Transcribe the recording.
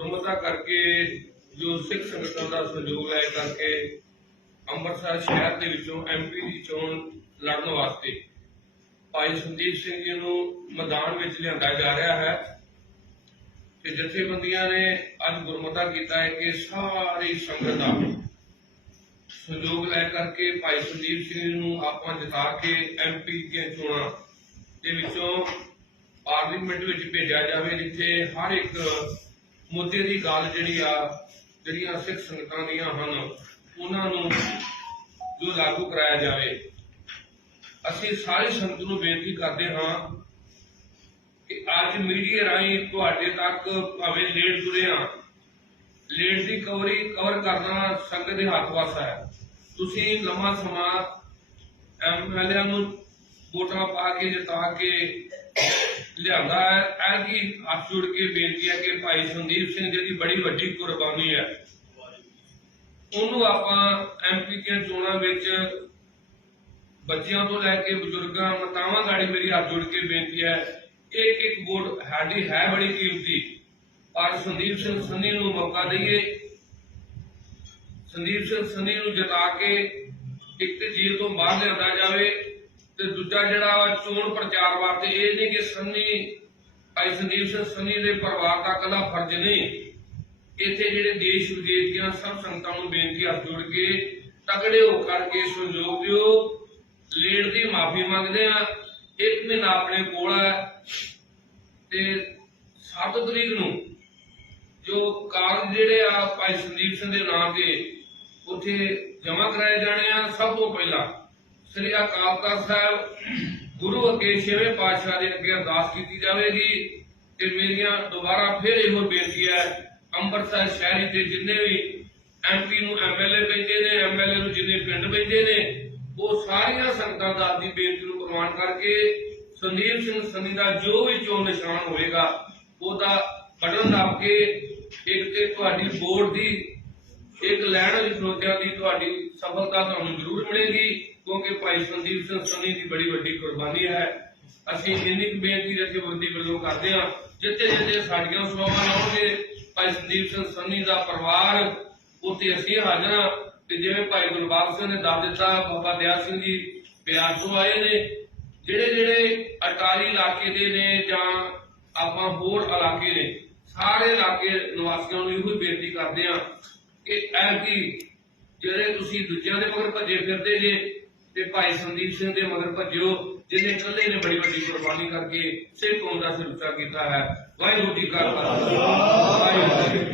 ਗੁਰਮਤਾ ਕਰਕੇ ਜੋ ਸਿੱਖ ਸੰਗਠਨ ਦਾ ਸਹਿਯੋਗ ਲੈ ਕਰਕੇ ਅੰਮ੍ਰਿਤਸਰ ਸ਼ਹਿਰ ਦੇ ਵਿੱਚੋਂ ਐਮਪੀ ਦੀ ਚੋਣ ਲੜਨ ਵਾਸਤੇ ਭਾਈ ਸੰਦੀਪ ਸਿੰਘ ਜੀ ਨੂੰ ਮੈਦਾਨ ਵਿੱਚ ਲਿਆਂਦਾ ਜਾ ਰਿਹਾ ਹੈ ਤੇ ਜਥੇਬੰਦੀਆਂ ਨੇ ਅੱਜ ਗੁਰਮਤਾ ਕੀਤਾ ਹੈ ਕਿ ਸਾਰੀ ਸੰਗਤ ਦਾ ਸਹਿਯੋਗ ਲੈ ਕਰਕੇ ਭਾਈ ਸੰਦੀਪ ਸਿੰਘ ਨੂੰ ਆਪਾਂ ਜਿਤਾ ਕੇ ਐਮਪੀ ਦੀਆਂ ਚੋਣਾਂ ਦੇ ਵਿੱਚੋਂ ਪਾਰਲੀਮੈਂਟ ਵਿੱਚ ਭੇਜਿਆ ਜਾਵੇ, ਜਿੱਥੇ ਹਰ ਇੱਕ ਮੁੱਦੇ ਦੀ ਗੱਲ ਜਿਹੜੀ ਆ, ਜਿਹੜੀਆਂ ਸਿੱਖ ਸੰਗਤਾਂ ਦੀਆਂ ਹਨ, ਉਹਨਾਂ ਨੂੰ ਜੋ ਲਾਗੂ ਕਰਾਇਆ ਜਾਵੇ। ਅਸੀਂ ਸਾਰੇ ਸੰਗਤ ਨੂੰ ਬੇਨਤੀ ਕਰਦੇ ਹਾਂ ਕਿ ਅੱਜ ਮੀਡੀਆ ਰਾਹੀਂ ਤੁਹਾਡੇ ਤੱਕ ਭਾਵੇਂ ਲੇਟ ਜੁੜੇ ਹਾਂ ਲੇਟ ਦੀ ਕਵਰੀ ਕਵਰ ਕਰਨਾ ਸੰਗਤ ਦੇ ਹੱਥ ਵੱਸ ਹੈ। ਤੁਸੀਂ ਲੰਮਾ ਸਮਾਂ ਐਮਐਲਏ ਨੂੰ ਵੋਟਾਂ ਪਾ ਕੇ ਜਿਤਾ ਕੇ ਲਿਆਂਦਾ ਹੈ। ਇਹ ਕੀ ਹੱਥ ਜੋੜ ਕੇ ਬੇਨਤੀ ਹੈ ਕਿ ਭਾਈ ਸੰਦੀਪ ਸਿੰਘ ਜੀ ਦੀ ਬੜੀ ਵੱਡੀ ਕੁਰਬਾਨੀ ਹੈ, ਉਹਨੂੰ ਆਪਾਂ ਐਮਪੀ ਦੀਆਂ ਚੋਣਾਂ ਵਿੱਚ ਬੱਚਿਆਂ ਤੋਂ ਲੈ ਕੇ ਬਜ਼ੁਰਗਾਂ, ਮਾਤਾਵਾਂ ਗਾੜੀ ਮੇਰੀ ਹੱਥ ਜੋੜ ਕੇ ਬੇਨਤੀ ਹੈ, ਇੱਕ ਇੱਕ ਵੋਟ ਸਾਡੀ ਹੈ ਬੜੀ ਕੀਮਤੀ। ਪਰ ਸੰਦੀਪ ਸਿੰਘ ਸੰਨੀ ਨੂੰ ਮੌਕਾ ਦਈਏ। ਸੰਦੀਪ ਸਿੰਘ ਸੰਨੀ ਨੂੰ ਜਿਤਾ ਕੇ ਇੱਕ ਤੇ ਜੇਲ੍ਹ ਤੋਂ ਬਾਹਰ ਲਿਆਂਦਾ ਜਾਵੇ। ਤੇ ਦੂਜਾ ਜਿਹੜਾ ਚੋਣ ਪ੍ਰਚਾਰ ਵਾਸਤੇ, ਇਹ ਨਹੀਂ ਕਿ ਸੰਨੀ, ਭਾਈ ਸੰਦੀਪ ਸਿੰਘ ਸੰਨੀ ਦੇ ਪਰਿਵਾਰ ਦਾ ਕਦਾ ਫਰਜ਼ ਨਹੀਂ। ਇੱਥੇ ਜਿਹੜੇ ਦੇਸ਼ ਵਿਦੇਸ਼ ਦੀਆਂ ਸਭ ਸੰਗਤਾਂ ਨੂੰ ਬੇਨਤੀ ਹੱਥ ਜੋੜ ਕੇ ਤਗੜੇ ਹੋ ਕਰਕੇ ਸਹਿਯੋਗ ਦਿਓ। ਲੇਟ ਦੀ ਮਾਫੀ ਮੰਗਦੇ ਆ ਇੱਕ ਮਹੀਨਾ ਆਪਣੇ ਕੋਲ ਹੈ। ਤੇ 7 ਤਰੀਕ ਨੂੰ ਜੋ ਕਾਰਜ ਜਿਹੜੇ ਆ ਭਾਈ ਸੰਦੀਪ ਸਿੰਘ ਦੇ ਨਾਮ ਤੇ ਉੱਥੇ ਜਮ੍ਹਾਂ ਕਰਾਏ ਜਾਣੇ ਆ ਸਭ ਤੋਂ ਪਹਿਲਾਂ। ਸ੍ਰੀ ਅਕਾਲ ਤਖਤ ਸਾਹਿਬ, ਗੁਰੂ ਅੱਗੇ ਛੇਵੇਂ ਪਾਤਸ਼ਾਹ ਦੇ ਅੱਗੇ ਅਰਦਾਸ ਕੀਤੀ ਜਾਵੇਗੀ ਤੇ ਮੇਰੀਆਂ ਦੁਬਾਰਾ ਫਿਰ ਇਹੋ ਬੇਨਤੀ ਹੈ, ਅੰਮ੍ਰਿਤਸਰ ਸ਼ਹਿਰੀ ਦੇ ਜਿੰਨੇ ਵੀ ਐਮਪੀ ਨੂੰ ਐਮਐਲਏ ਪੈਂਦੇ ਨੇ ਐਮਐਲਏ ਨੂੰ ਜਿੰਨੇ ਪਿੰਡ ਪੈਂਦੇ ਨੇ, ਉਹ ਸਾਰੀਆਂ ਸੰਗਤਾਂ ਦਾ ਆਪਣੀ ਬੇਨਤੀ ਨੂੰ ਪ੍ਰਵਾਨ ਕਰਕੇ ਸੰਦੀਪ ਸਿੰਘ ਸੰਨੀ ਦਾ ਜੋ ਵੀ ਚੋਣ ਨਿਸ਼ਾਨ ਹੋਵੇਗਾ, ਉਹਦਾ ਬਟਨ ਦੱਬ ਕੇ ਇੱਕ ਤੇ ਤੁਹਾਡੀ ਬੋਰਡ ਦੀ, ਇੱਕ ਲੈਣ ਵਿੱਚ ਖਲੋਤਿਆਂ ਦੀ ਤੁਹਾਡੀ ਸਫਲਤਾ ਤੁਹਾਨੂੰ ਜ਼ਰੂਰ ਮਿਲੇਗੀ। ਕਿਉਂਕਿ ਭਾਈ ਸੰਦੀਪ ਸਿੰਘ ਸੰਨੀ ਦੀ ਬੜੀ ਵੱਡੀ ਕੁਰਬਾਨੀ ਹੈ। ਅਸੀਂ ਇੰਨੀ ਕੁ ਬੇਨਤੀ ਜਥੇਬੰਦੀ ਵੱਲੋਂ ਕਰਦੇ ਹਾਂ। ਜਿੱਥੇ ਜਿੱਥੇ ਸਾਡੀਆਂ ਸਭਾਵਾਂ ਲਾਉਣਗੇ, ਭਾਈ ਸੰਦੀਪ ਸਿੰਘ ਸੰਨੀ ਦਾ ਪਰਿਵਾਰ, ਉੱਥੇ ਅਸੀਂ ਹਾਜ਼ਰ ਹਾਂ। ਤੇ ਜਿਵੇਂ ਭਾਈ ਗੁਰਬਾਗ ਸਿੰਘ ਨੇ ਦੱਸ ਦਿੱਤਾ, ਬਾਬਾ ਦਿਆਲ ਸਿੰਘ ਜੀ ਬਿਆਸ ਆਏ ਨੇ। ਜਿਹੜੇ ਜਿਹੜੇ ਅਟਾਰੀ ਇਲਾਕੇ ਦੇ ਨੇ ਜਾਂ ਆਪਾਂ ਹੋਰ ਇਲਾਕੇ ਨੇ, ਸਾਰੇ ਇਲਾਕੇ ਨਿਵਾਸੀਆਂ ਨੂੰ ਇਹੋ ਬੇਨਤੀ ਕਰਦੇ ਆ ਕਿ ਐ ਕਿ, ਜਿਹੜੇ ਤੁਸੀਂ ਦੂਜਿਆਂ ਦੇ ਮਗਰ ਭੱਜੇ ਫਿਰਦੇ ਜੇ ਤੇ ਭਾਈ ਸੰਦੀਪ ਸਿੰਘ ਦੇ ਮਗਰ ਭੱਜਿਓ, ਜਿਹਨੇ ਇਕੱਲੇ ਨੇ ਬੜੀ ਵੱਡੀ ਕੁਰਬਾਨੀ ਕਰਕੇ ਸਿੱਖ ਕੌਮ ਦਾ ਸਿਰ ਉੱਚਾ ਕੀਤਾ ਹੈ। ਵਾਹਿਗੁਰੂ ਜੀ ਕਾ ਖਾਲਸਾ। ਵਾਹਿਗੁਰੂ